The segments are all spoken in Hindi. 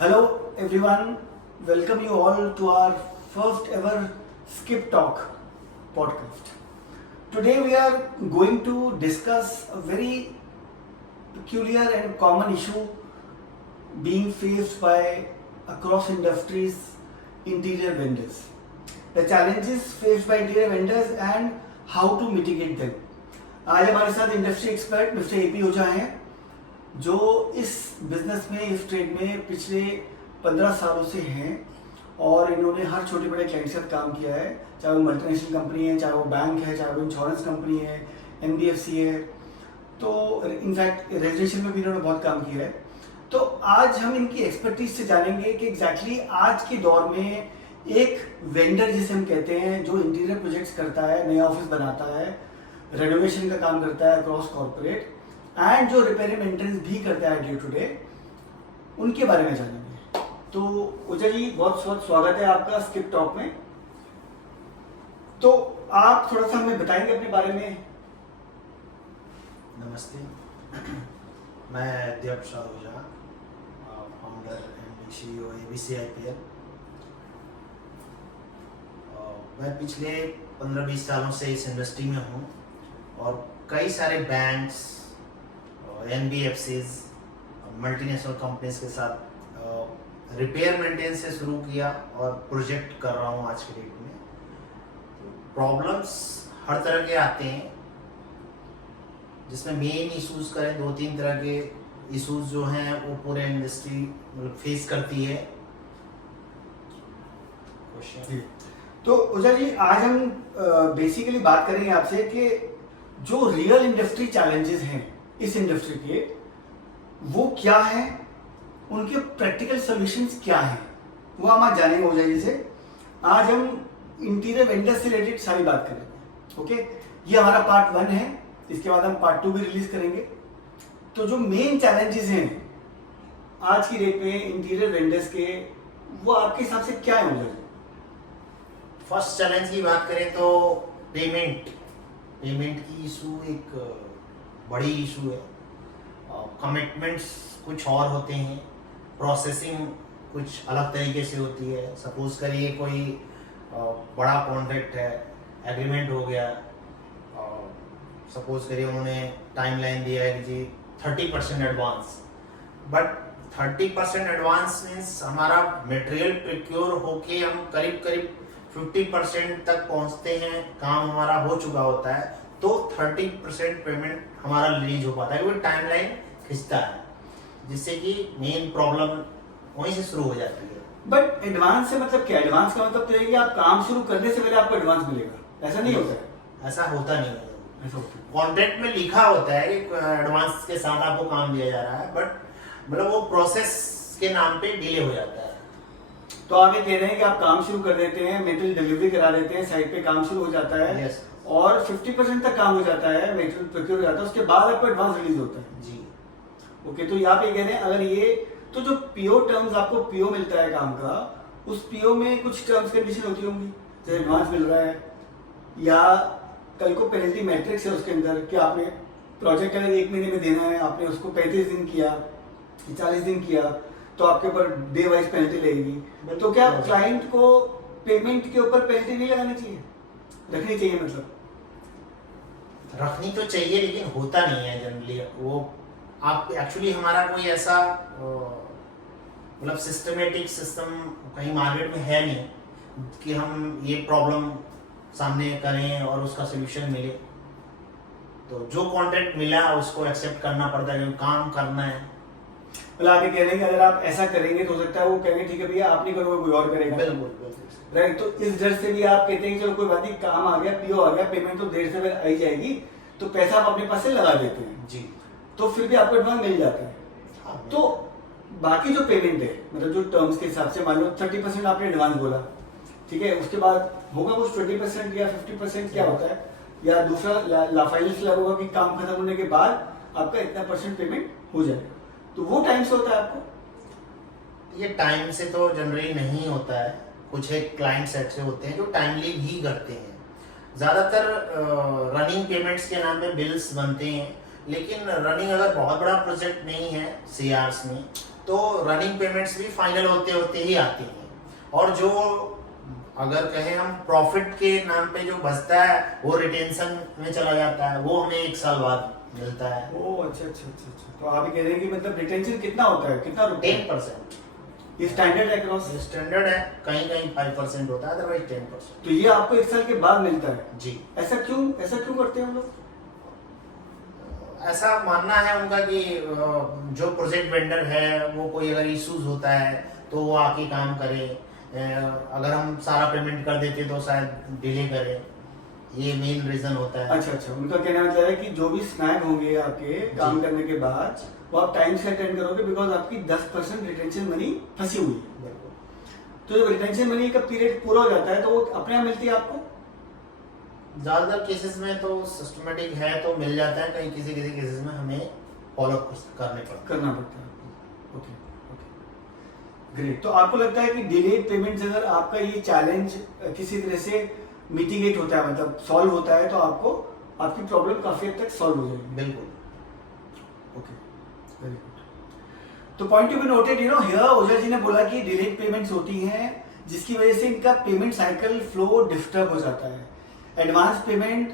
Hello everyone, welcome you all to our first ever Skip Talk podcast. Today we are going to discuss a very peculiar and common issue being faced by across industries interior vendors. The challenges faced by interior vendors and how to mitigate them. आज हमारे साथ इंडस्ट्री एक्सपर्ट मिस्टर एपी ओझा हैं जो इस बिजनेस में इस ट्रेड में पिछले 15 सालों से हैं और इन्होंने हर छोटे बड़े क्लाइंट के साथ काम किया है, चाहे वो मल्टीनेशनल कंपनी है, चाहे वो बैंक है, चाहे वो इंश्योरेंस कंपनी है, एनबीएफसी है, तो इनफैक्ट रेजिडेंशियल में भी इन्होंने बहुत काम किया है। तो आज हम इनकी एक्सपर्टीज से जानेंगे कि एग्जैक्टली आज के दौर में एक वेंडर जिसे हम कहते हैं जो इंटीरियर प्रोजेक्ट्स करता है, नया ऑफिस बनाता है, रेनोवेशन का काम करता है अक्रॉस कॉर्पोरेट एंड जो रिपेयर मेंटेनेंस भी करता है डे टू डे, उनके बारे में जानेंगे। तो ओझा जी बहुत बहुत स्वागत है आपका स्किप टॉक में। तो आप थोड़ा सा हमें बताएंगे अपने बारे में। नमस्ते, मैं Dev Shah Ojha, founder and CEO ABC IPL। मैं पिछले 15-20 सालों से इस इंडस्ट्री में हूँ और कई सारे बैंक्स, NBFCs, मल्टीनेशनल कंपनीज के साथ रिपेयर मेंटेनेंस से शुरू किया और प्रोजेक्ट कर रहा हूँ आज के डेट में। प्रॉब्लम्स हर तरह के आते हैं, जिसमें मेन इश्यूज करें 2-3 तरह के इश्यूज जो हैं वो पूरे इंडस्ट्री फेस करती है। तो ओझा जी आज हम बेसिकली बात करेंगे आपसे कि जो रियल इंडस्ट्री चैलेंजेस हैं इस इंडस्ट्री के, वो क्या हैं, उनके प्रैक्टिकल सॉल्यूशंस क्या हैं, वो हम आज जानेंगे ओझा जी से। आज हम इंटीरियर वेंडर से रिलेटेड सारी बात करेंगे। ओके, ये हमारा पार्ट 1 है, इसके बाद हम पार्ट 2 भी रिलीज करेंगे। तो जो मेन चैलेंजेस हैं आज की डेट में इंटीरियर वेंडर्स के, वो आपके हिसाब से क्या है ओझा जी? फर्स्ट चैलेंज की बात करें तो पेमेंट की इशू एक बड़ी इशू है। कमिटमेंट्स कुछ और होते हैं, प्रोसेसिंग कुछ अलग तरीके से होती है। सपोज करिए कोई बड़ा कॉन्ट्रैक्ट है, एग्रीमेंट हो गया, सपोज करिए उन्होंने टाइमलाइन दिया है कि जी 30% एडवांस, बट 30% एडवांस मीन्स हमारा मटेरियल प्रिक्योर होके हम करीब 50% तक पहुंचते हैं, काम हमारा हो चुका होता है, तो 30% पेमेंट हमारा रिलीज हो पाता है, क्योंकि टाइमलाइन खिंचता है, जिससे कि मेन प्रॉब्लम वहीं से शुरू हो जाती है। बट एडवांस से मतलब क्या? एडवांस का मतलब तो है कि आप काम शुरू करने से पहले आपको एडवांस मिलेगा, ऐसा नहीं होता है? ऐसा होता नहीं है। ऐसा होता है, कॉन्ट्रैक्ट में लिखा होता है कि एडवांस के साथ आपको काम दिया जा रहा है, बट मतलब वो प्रोसेस के नाम पे डिले हो जाता है। तो आप ये कह रहे हैं कि आप काम शुरू कर देते हैं, मेटेरियल डिलीवरी करा देते हैं, साइट पे काम शुरू हो जाता है, yes, और 50% तक काम हो जाता है, मेटेरियल प्रोक्योर हो जाता है, उसके बाद आपको एडवांस रिलीज होता है जी। ओके, तो यहाँ पे कह रहे हैं अगर ये, तो जो पीओ टर्म्स आपको पीओ मिलता है काम का, उस पीओ में कुछ टर्म्स कंडीशन होती होंगी, जैसे एडवांस मिल रहा है या कल को पेनल्टी मैट्रिक्स है उसके अंदर कि आपने प्रोजेक्ट अगर 1 महीने में देना है, आपने उसको 35 दिन किया, 40 दिन किया, तो आपके ऊपर डे वाइज पेनल्टी लगेगी। तो क्या क्लाइंट को पेमेंट के ऊपर पेनल्टी नहीं लगानी चाहिए, रखनी चाहिए? मतलब रखनी तो चाहिए, लेकिन होता नहीं है जनरली वो। आप एक्चुअली हमारा कोई ऐसा मतलब सिस्टमेटिक सिस्टम कहीं मार्केट में है नहीं कि हम ये प्रॉब्लम सामने करें और उसका सोल्यूशन मिले। तो जो कॉन्ट्रैक्ट मिला उसको एक्सेप्ट करना पड़ता है, क्योंकि काम करना है। मतलब आप ये कह रहे हैं कि अगर आप ऐसा करेंगे तो हो सकता है वो कहेंगे ठीक है भैया आप नहीं करोगे, कोई और करेगा। बिल्कुल राइट, तो इस डर से भी आप कहते हैं कि चलो कोई बात नहीं, काम आ गया, पीओ आ गया, पेमेंट तो देर से आई जाएगी, तो पैसा आप अपने पास से लगा देते हैं जी, तो फिर भी आपको एडवांस मिल जाता है। हाँ, तो बाकी जो पेमेंट है, मतलब जो टर्म्स के हिसाब से, मान लो 30% आपने एडवांस बोला, ठीक है, उसके बाद होगा कुछ 20% या 50% क्या होता है, या दूसरा फाइनल स्लैब होगा कि काम खत्म होने के बाद आपका इतना % पेमेंट हो जाएगा, तो वो टाइम से होता है आपको? ये टाइम से तो जनरली नहीं होता है। कुछ एक क्लाइंट्स ऐसे होते हैं जो टाइमली भी करते हैं। ज़्यादातर रनिंग पेमेंट्स के नाम पे बिल्स बनते हैं, लेकिन रनिंग अगर बहुत बड़ा प्रोजेक्ट नहीं है CRs में, तो रनिंग पेमेंट्स भी फाइनल होते होते ही आती हैं। और जो अगर कहें हम प्रॉफिट के नाम पे जो बचता है वो रिटेंशन में चला जाता है, वो हमें 1 साल बाद मिलता है। ओह अच्छा अच्छा अच्छा अच्छा। तो आप ये कह रहे हैं कि मतलब रिटेंशन कितना होता है, कितना रुपए? 10%। ये स्टैंडर्ड है क्रॉस? स्टैंडर्ड है, कहीं कहीं 5% होता है, अदरवाइज 10%। तो ये आपको 1 साल के बाद मिलता है? जी। ऐसा क्यों करते हैं हम लोग? ऐसा मानना है उनका कि जो प्रोजेक्ट वेंडर है वो कोई अगर इश्यूज होता है तो वो आके काम करे, अगर हम सारा पेमेंट कर देते तो शायद डिले करे, ये मेन रीजन होता है। अच्छा अच्छा, उनका कहना मतलब है कि जो भी स्नैग होंगे आपके काम करने के बाद वो आप टाइम से अटेंड करोगे, बिकॉज आपकी 10% रिटेंशन मनी फंसी हुई है। बिल्कुल। तो जब रिटेंशन मनी का पीरियड पूरा हो जाता है तो वो अपने आप मिलती है आपको? ज्यादातर केसेस में तो सिस्टमेटिक है तो मिल जाता है, कहीं किसी किसी केसेस में हमें फॉलोअप करना पड़ता है। Okay okay great. तो आपको लगता है कि डिलेड पेमेंट्स, अगर आपका ये चैलेंज किसी तरह से मिटिगेट होता है, मतलब सॉल्व होता है, तो आपको आपकी प्रॉब्लम काफी हद तक सॉल्व हो जाएगी? बिल्कुल। Okay very good. तो point to be noted, you know here Ojha ji ने बोला कि डिलेड पेमेंट्स होती हैं जिसकी वजह से इनका पेमेंट साइकिल फ्लो डिस्टर्ब हो जाता है। एडवांस पेमेंट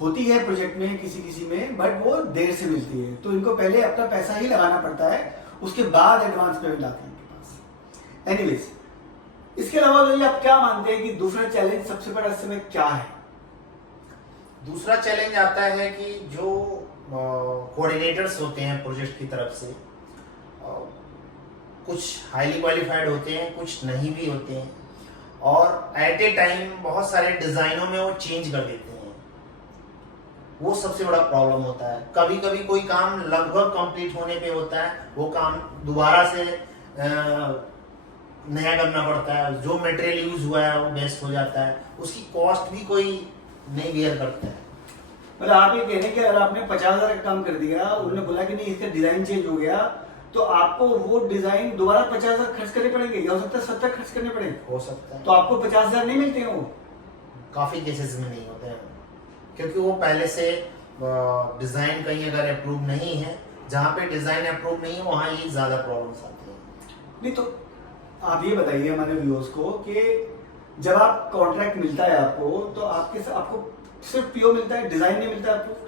होती है प्रोजेक्ट में किसी किसी में, बट वो देर से मिलती है, तो इनको पहले अपना पैसा ही लगाना पड़ता है, उसके बाद एडवांस पेमेंट आती है इनके पास। एनीवेज, इसके अलावा जो आप क्या मानते हैं कि दूसरा चैलेंज सबसे बड़ा इस समय क्या है? दूसरा चैलेंज आता है कि जो कोऑर्डिनेटर्स होते हैं प्रोजेक्ट की तरफ से, कुछ हाईली क्वालिफाइड होते हैं, कुछ नहीं भी होते हैं, और एट ए टाइम बहुत सारे डिजाइनों में वो चेंज कर देते हैं। वो सबसे बड़ा प्रॉब्लम होता है। कभी कभी कोई काम लगभग कंप्लीट होने पे होता है, वो काम दोबारा से नया करना पड़ता है, जो मटेरियल यूज हुआ है वो वेस्ट हो जाता है, उसकी कॉस्ट भी कोई नहीं बेयर करता है। मतलब आप ये कह रहे हैं कि अगर आपने 50,000 का काम कर दिया, उन्होंने बोला कि नहीं इसका डिजाइन चेंज हो गया, तो आपको वो डिजाइन दोबारा 50,000 खर्च करने पड़ेंगे, या हो सकता है 70 खर्च करने पड़ेंगे? हो सकता है। तो आपको 50,000 नहीं मिलते हैं वो? काफी केसेस में नहीं होते हैं, क्योंकि वो पहले से डिजाइन कहीं अगर अप्रूव नहीं है, जहाँ पे डिजाइन अप्रूव नहीं है वहाँ ये ज्यादा प्रॉब्लम्स आती हैं। नहीं, तो आप ये बताइए हमारे व्यूअर्स को कि जब आप कॉन्ट्रैक्ट मिलता है आपको, तो आपको सिर्फ पीओ मिलता है, डिजाइन नहीं मिलता आपको?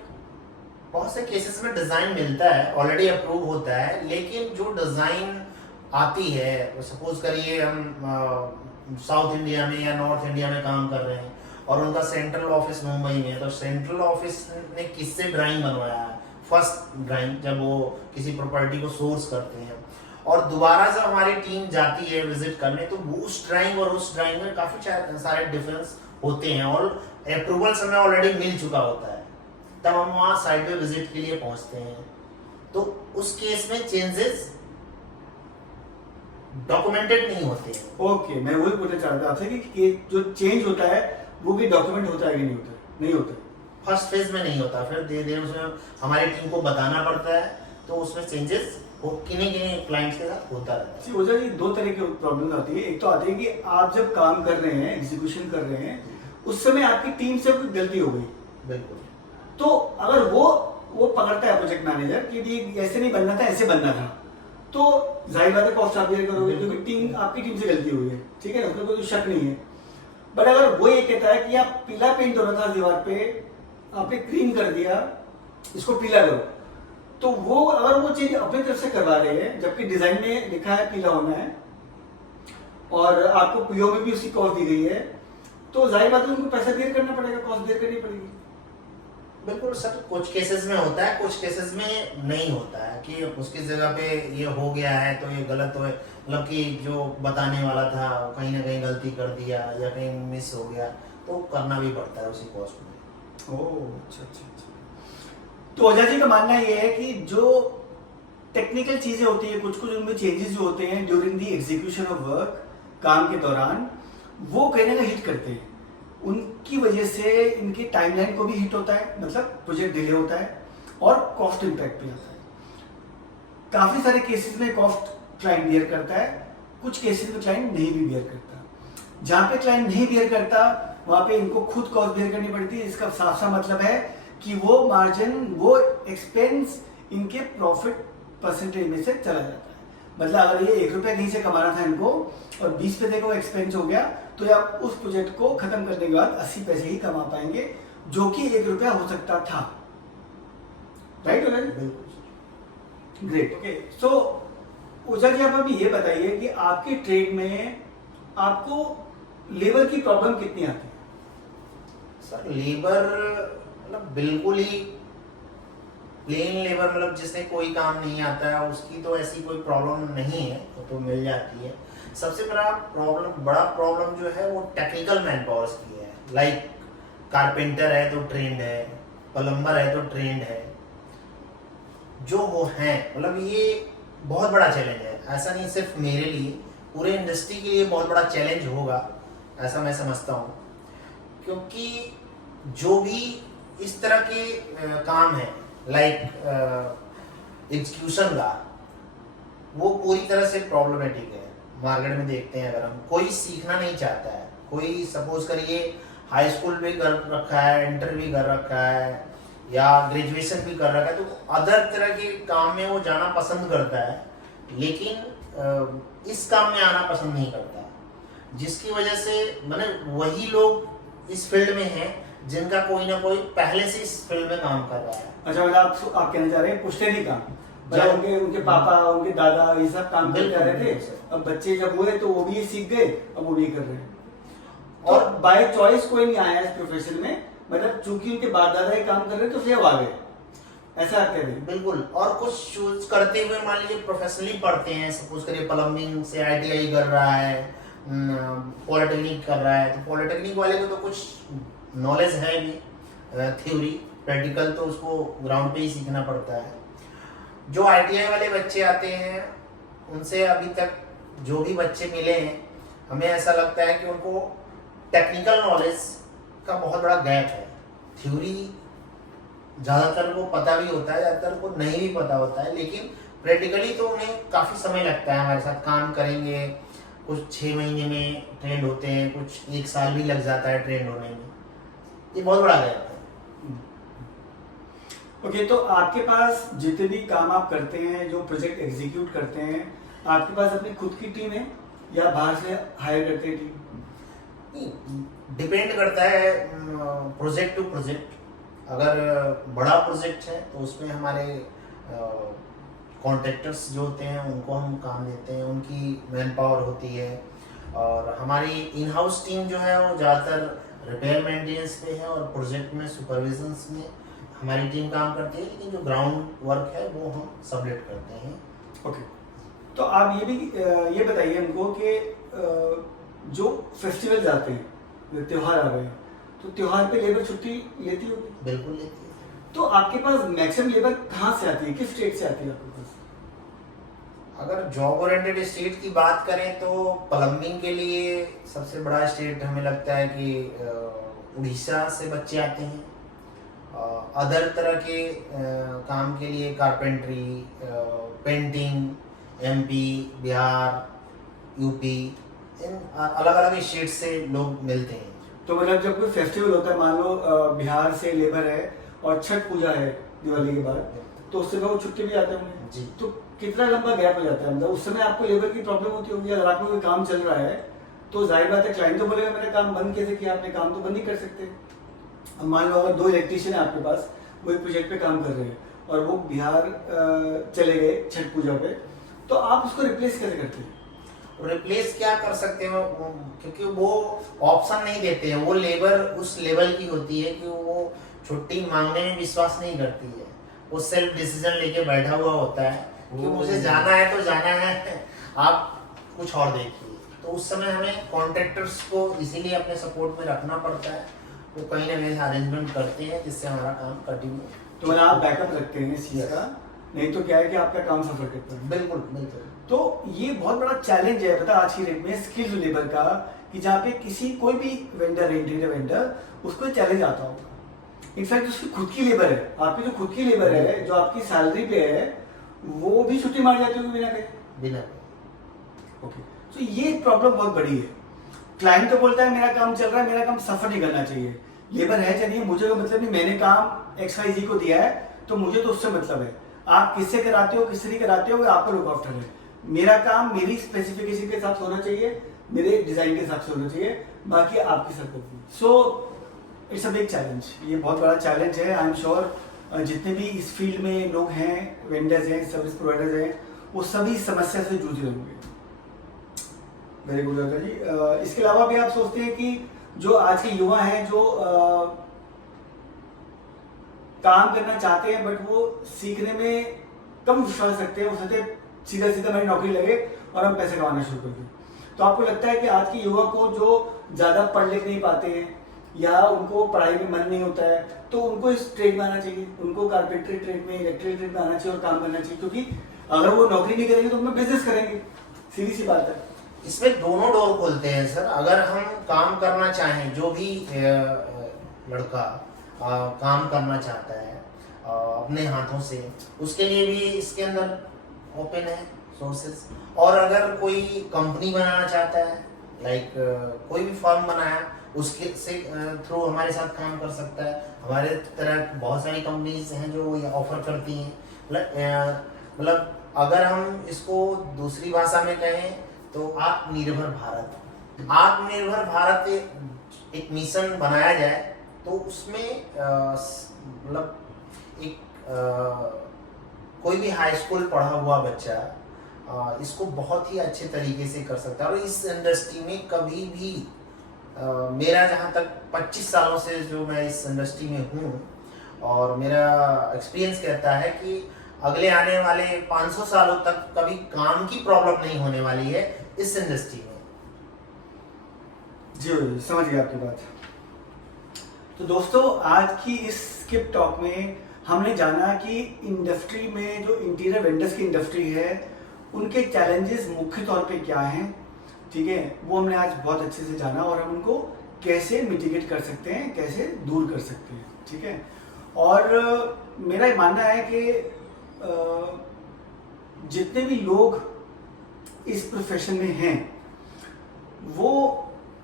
बहुत से केसेस में डिजाइन मिलता है, ऑलरेडी अप्रूव होता है, लेकिन जो डिजाइन आती है, सपोज करिए हम साउथ इंडिया में या नॉर्थ इंडिया में काम कर रहे हैं और उनका सेंट्रल ऑफिस मुंबई में है, तो सेंट्रल ऑफिस ने किससे ड्राइंग बनवाया है, फर्स्ट ड्राइंग जब वो किसी प्रॉपर्टी को सोर्स करते हैं, और दोबारा जब हमारी टीम जाती है विजिट करने, तो उस ड्राइंग और उस ड्राइंग में काफी सारे डिफरेंस होते हैं, और अप्रूवल समय ऑलरेडी मिल चुका होता है, तब हम वहाँ साइट पे विजिट के लिए पहुंचते हैं, तो उस केस में चेंजेस डॉक्यूमेंटेड नहीं होते हैं। ओके, मैं वही पूछना चाहता था आपसे कि जो चेंज होता है वो भी डॉक्यूमेंट होता है कि नहीं होता? नहीं होता। फर्स्ट फेज में नहीं होता, फिर धीरे धीरे उसमें हमारी टीम को बताना पड़ता है, तो उसमें चेंजेस किन्हीं क्लाइंट्स के साथ होता रहता है। ओझा जी, दो तरह की प्रॉब्लम आती है। एक तो आती है कि आप जब काम कर रहे हैं, एग्जीक्यूशन कर रहे हैं, उस समय आपकी टीम से कोई गलती हो गई, बिल्कुल, तो अगर वो पकड़ता है प्रोजेक्ट मैनेजर कि ये ऐसे नहीं बनना था, ऐसे बनना था, तो जाहिर बात है कॉस्ट आप बेयर करोगे, क्योंकि आपकी टीम से गलती हुई है, ठीक है ना, उसमें कोई शक नहीं है। बट अगर वो ये कहता है कि आप पीला पेंट होना था दीवार पे, आपने ग्रीन कर दिया, इसको पीला करो, तो वो अगर वो चीज अपनी तरफ से करवा रहे हैं, जबकि डिजाइन में लिखा है पीला होना है और आपको पीओ में भी उसकी कॉस्ट दी गई है, तो जाहिर बात है उनको पैसा बेयर करना पड़ेगा, कॉस्ट बेयर करनी पड़ेगी। बिल्कुल सर, कुछ केसेस में होता है, कुछ केसेस में नहीं होता है कि उसकी जगह पे ये हो गया है तो ये गलत हो, मतलब कि जो बताने वाला था कहीं ना कहीं गलती कर दिया या कहीं मिस हो गया, तो करना भी पड़ता है उसी कॉस्ट में। ओह अच्छा अच्छा अच्छा। तो ओझा जी का मानना ये है कि जो टेक्निकल चीजें होती है, कुछ कुछ उनमें चेंजेस जो होते हैं during the execution of work, काम के दौरान, वो कहीं ना कहीं हिट करते हैं, उनकी वजह से इनकी टाइमलाइन को भी हिट होता है, मतलब प्रोजेक्ट डिले होता है और कॉस्ट इम्पैक्ट भी आता है। काफी सारे केसेस में कॉस्ट क्लाइंट बियर करता है, कुछ केसेस में क्लाइंट नहीं भी बियर करता। जहां पे क्लाइंट नहीं बियर करता वहां पे इनको खुद कॉस्ट बियर करनी पड़ती है। इसका साफ सा मतलब है कि वो मार्जिन, वो एक्सपेंस इनके प्रॉफिट परसेंटेज में से चला जाता है। मतलब अगर ये 1 रुपया कहीं से कमाना था इनको और 20 पैसे का एक्सपेंस हो गया, तो ये आप उस प्रोजेक्ट को खत्म करने के बाद 80 पैसे ही कमा पाएंगे, जो कि 1 रुपया हो सकता था। राइट हो ग्रेट। ओके, सो ऊषा जी, आप अभी ये बताइए कि आपके ट्रेड में आपको लेबर की प्रॉब्लम कितनी आती है? सर लेबर मतलब बिल्कुल ही प्लेन लेबर, मतलब जिसने कोई काम नहीं आता है उसकी तो ऐसी कोई प्रॉब्लम नहीं है, वो तो मिल जाती है। सबसे बड़ा प्रॉब्लम जो है वो टेक्निकल मैन पावर्स की है। लाइक कारपेंटर है तो ट्रेंड है, प्लम्बर है तो ट्रेंड है, जो वो हैं, मतलब ये बहुत बड़ा चैलेंज है। ऐसा नहीं सिर्फ मेरे लिए, पूरे इंडस्ट्री के लिए बहुत बड़ा चैलेंज होगा, ऐसा मैं समझता हूँ। क्योंकि जो भी इस तरह के काम है लाइक एग्जीक्यूशन का, वो पूरी तरह से प्रॉब्लमेटिक है। मार्केट में देखते हैं अगर हम, कोई सीखना नहीं चाहता है। कोई सपोज करिए हाई स्कूल भी कर रखा है, इंटर भी कर रखा है या ग्रेजुएशन भी कर रखा है, तो अदर तरह के काम में वो जाना पसंद करता है, लेकिन इस काम में आना पसंद नहीं करता, जिसकी वजह से मैंने वही लोग इस फील्ड में हैं जिनका कोई ना कोई पहले से इस फील्ड में काम कर रहा है। अच्छा, मतलब आप कहना चाह रहे हैं पुश्तैनी काम, मतलब उनके पापा, उनके दादा ये सब काम करते आ रहे थे, अब बच्चे जब हुए तो वो भी सीख गए, अब वो भी कर रहे हैं। और बाय चॉइस कोई नहीं आया इस प्रोफेशन में, मतलब चूंकि उनके बाप दादा ये काम कर रहे थे तो फिर आ गए, ऐसा आप कह रहे हैं? बिल्कुल। और कुछ चूज करते हुए मान लीजिए प्रोफेशनली पढ़ते हैं, सपोज करिए प्लम्बिंग से ITI कर रहा है, पॉलिटेक्निक कर रहा है, तो पॉलिटेक्निक वाले को तो कुछ नॉलेज है भी, थ्योरी, प्रैक्टिकल तो उसको ग्राउंड पे ही सीखना पड़ता है। जो ITI वाले बच्चे आते हैं, उनसे अभी तक जो भी बच्चे मिले हैं, हमें ऐसा लगता है कि उनको टेक्निकल नॉलेज का बहुत बड़ा गैप है। थ्योरी ज़्यादातर को पता भी होता है, ज़्यादातर को नहीं भी पता होता है, लेकिन प्रैक्टिकली तो उन्हें काफ़ी समय लगता है। हमारे साथ काम करेंगे, कुछ 6 महीने में ट्रेंड होते हैं, कुछ 1 साल भी लग जाता है ट्रेंड होने में। ये बहुत बड़ा गैप है। ओके, तो आपके पास जितने भी काम आप करते हैं, जो प्रोजेक्ट एग्जीक्यूट करते हैं, आपके पास अपनी खुद की टीम है या बाहर से हायर करते हैं टीम? डिपेंड करता है प्रोजेक्ट टू प्रोजेक्ट। अगर बड़ा प्रोजेक्ट है तो उसमें हमारे कॉन्ट्रैक्टर्स जो होते हैं उनको हम काम देते हैं, उनकी मैन पावर होती है। और हमारी इन हाउस टीम जो है वो ज़्यादातर रिपेयर मेंटेनेंस पे है और प्रोजेक्ट में सुपरविजन्स में हमारी टीम काम करती है, लेकिन जो ग्राउंड वर्क है वो हम सबलेट करते हैं। ओके, तो आप ये बताइए हमको कि जो फेस्टिवल्स आते हैं, त्योहार आ गए, तो त्योहार पे लेबर छुट्टी लेती होगी? बिल्कुल लेती है। तो आपके पास मैक्सिमम लेबर कहाँ से आती है, किस स्टेट से आती है आपके पास? अगर जॉब ओरिएंटेड स्टेट की बात करें तो प्लम्बिंग के लिए सबसे बड़ा स्टेट हमें लगता है कि उड़ीसा से बच्चे आते हैं। अदर तरह के काम के लिए carpentry, painting, MP, Bihar, UP, इन अलग अलग स्टेट से लोग मिलते हैं। तो मतलब जब कोई फेस्टिवल होता है, मान लो बिहार से लेबर है और छठ पूजा है दिवाली के बाद, तो उस समय वो छुट्टी भी आते होंगे जी। तो कितना लंबा गैप हो जाता है? मतलब उस समय आपको लेबर की प्रॉब्लम होती होगी। अगर आपको कोई काम चल रहा है तो जाहिर बात है क्लाइंट तो बोलेगा मैंने काम बंद कैसे किया, आपने काम तो बंद नहीं कर सकते। अब मान लो अगर 2 इलेक्ट्रीशियन है आपके पास, वो एक प्रोजेक्ट पे काम कर रहे हैं और वो बिहार चले गए छठ पूजा पे, तो आप उसको रिप्लेस कैसे करते हैं? रिप्लेस क्या कर सकते हैं, क्योंकि वो ऑप्शन नहीं देते हैं। वो लेबर उस लेवल की होती है कि वो छुट्टी मांगने में विश्वास नहीं करती है। वो सेल्फ डिसीजन लेके बैठा हुआ होता है कि मुझे जाना है तो जाना है, आप कुछ और देखिए। तो उस समय हमें कॉन्ट्रैक्टर्स को इसीलिए अपने सपोर्ट में रखना पड़ता है। वो कहीं ना कहीं अरेंजमेंट करते हैं जिससे हमारा काम कंटिन्यू। तो मतलब आप बैकअप रखते हैं इस चीज़ का, नहीं तो क्या है कि आपका काम सफर करता है। बिल्कुल बिल्कुल। तो ये बहुत बड़ा चैलेंज है पता आज की डेट में स्किल्ड लेबर का, कि जहाँ पे किसी कोई भी वेंडर, इंटीरियर वेंडर, उसको चैलेंज आता होगा। इनफैक्ट उसकी खुद की लेबर है, आपकी जो खुद की लेबर है, जो आपकी सैलरी पे है, वो भी छुट्टी मार जाती होगी बिना कहे। बिना। ओके, तो ये प्रॉब्लम बहुत बड़ी है। क्लाइंट तो बोलता है मेरा काम चल रहा है, मेरा काम सफर नहीं करना चाहिए, लेबर है चलिए, मुझे तो मतलब नहीं, मैंने काम XYZ को दिया है तो मुझे तो उससे मतलब है। आप किससे कराते हो, किससे नहीं कराते हो, आपका लुक आफ्टर है। मेरा काम मेरी स्पेसिफिकेशन के हिसाब से होना चाहिए, मेरे डिजाइन के हिसाब से होना चाहिए, बाकी आपकी सरकर्मी। So it's a big challenge, ये बहुत बड़ा चैलेंज है। आई एम श्योर जितने भी इस फील्ड में लोग हैं, वेंडर्स हैं, सर्विस प्रोवाइडर्स हैं, वो सभी समस्या से जूझ रहे होंगे। वेरी गुड दादा जी। इसके अलावा भी आप सोचते हैं कि जो आज के युवा हैं जो काम करना चाहते हैं बट वो सीखने में कम विश्वास रखते हैं, वो सोचते हैं सीधा सीधा मेरी नौकरी लगे और हम पैसे कमाना शुरू कर दें। तो आपको लगता है कि आज के युवा को जो ज़्यादा पढ़ लिख नहीं पाते हैं या उनको पढ़ाई में मन नहीं होता है, तो उनको इस ट्रेड में आना चाहिए, उनको कारपेंटरी ट्रेड में, इलेक्ट्रिकल ट्रेड में आना चाहिए और काम करना चाहिए, क्योंकि अगर वो नौकरी नहीं करेंगे तो उनमें बिजनेस करेंगे, सीधी सी बात है। इसमें दोनों डोर खोलते हैं सर। अगर हम काम करना चाहें, जो भी लड़का काम करना चाहता है अपने हाथों से, उसके लिए भी इसके अंदर ओपन है सोर्सेस। और अगर कोई कंपनी बनाना चाहता है, लाइक कोई भी फर्म बनाया, उसके से थ्रू हमारे साथ काम कर सकता है। हमारे तरह बहुत सारी कंपनीज हैं जो ये ऑफर करती हैं। मतलब अगर हम इसको दूसरी भाषा में कहें तो आत्मनिर्भर भारत, आत्मनिर्भर भारत एक मिशन बनाया जाए तो उसमें मतलब एक कोई भी हाई स्कूल पढ़ा हुआ बच्चा इसको बहुत ही अच्छे तरीके से कर सकता है। और इस इंडस्ट्री में कभी भी मेरा जहाँ तक 25 सालों से जो मैं इस इंडस्ट्री में हूँ, और मेरा एक्सपीरियंस कहता है कि अगले आने वाले 500 सालों तक कभी काम की प्रॉब्लम नहीं होने वाली है इस इंडस्ट्री में। जी समझ गया आपकी बात। तो दोस्तों, आज की इस स्किप टॉक में हमने जाना कि इंडस्ट्री में जो इंटीरियर वेंडर्स की इंडस्ट्री है उनके चैलेंजेस मुख्य तौर पे क्या हैं, ठीक है, वो हमने आज बहुत अच्छे से जाना और हम उनको कैसे मिटिगेट कर सकते हैं, कैसे दूर कर सकते हैं, ठीक है। और मेरा ये मानना है कि जितने भी लोग इस प्रोफेशन में हैं वो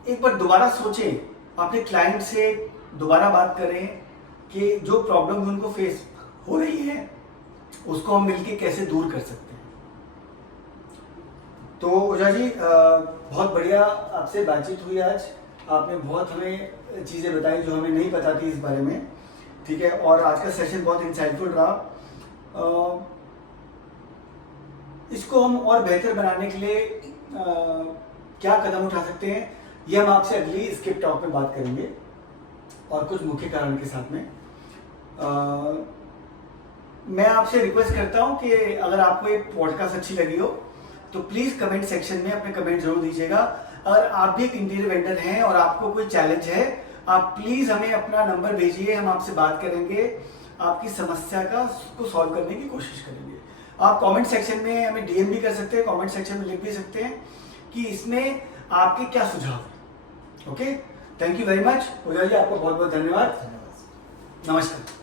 एक बार दोबारा सोचें, अपने क्लाइंट से दोबारा बात करें कि जो प्रॉब्लम उनको फेस हो रही है उसको हम मिलके कैसे दूर कर सकते हैं। तो ओझा जी, बहुत बढ़िया आपसे बातचीत हुई आज। आपने बहुत हमें चीज़ें बताई जो हमें नहीं पता थी इस बारे में, ठीक है। और आज का सेशन बहुत इंसाइटफुल रहा। इसको हम और बेहतर बनाने के लिए क्या कदम उठा सकते हैं, ये हम आपसे अगली स्किप टॉक में बात करेंगे और कुछ मुख्य कारण के साथ में। मैं आपसे रिक्वेस्ट करता हूं कि अगर आपको ये पॉडकास्ट अच्छी लगी हो तो प्लीज़ कमेंट सेक्शन में अपने कमेंट जरूर दीजिएगा। अगर आप भी एक इंटीरियर वेंडर हैं और आपको कोई चैलेंज है, आप प्लीज़ हमें अपना नंबर भेजिए, हम आपसे बात करेंगे, आपकी समस्या को सॉल्व करने की कोशिश करेंगे। आप कमेंट सेक्शन में हमें डीएम भी कर सकते हैं, कमेंट सेक्शन में लिख भी सकते हैं कि इसमें आपके क्या सुझाव हैं। Okay, thank you very much Ojha ji, आपको बहुत बहुत धन्यवाद। नमस्कार।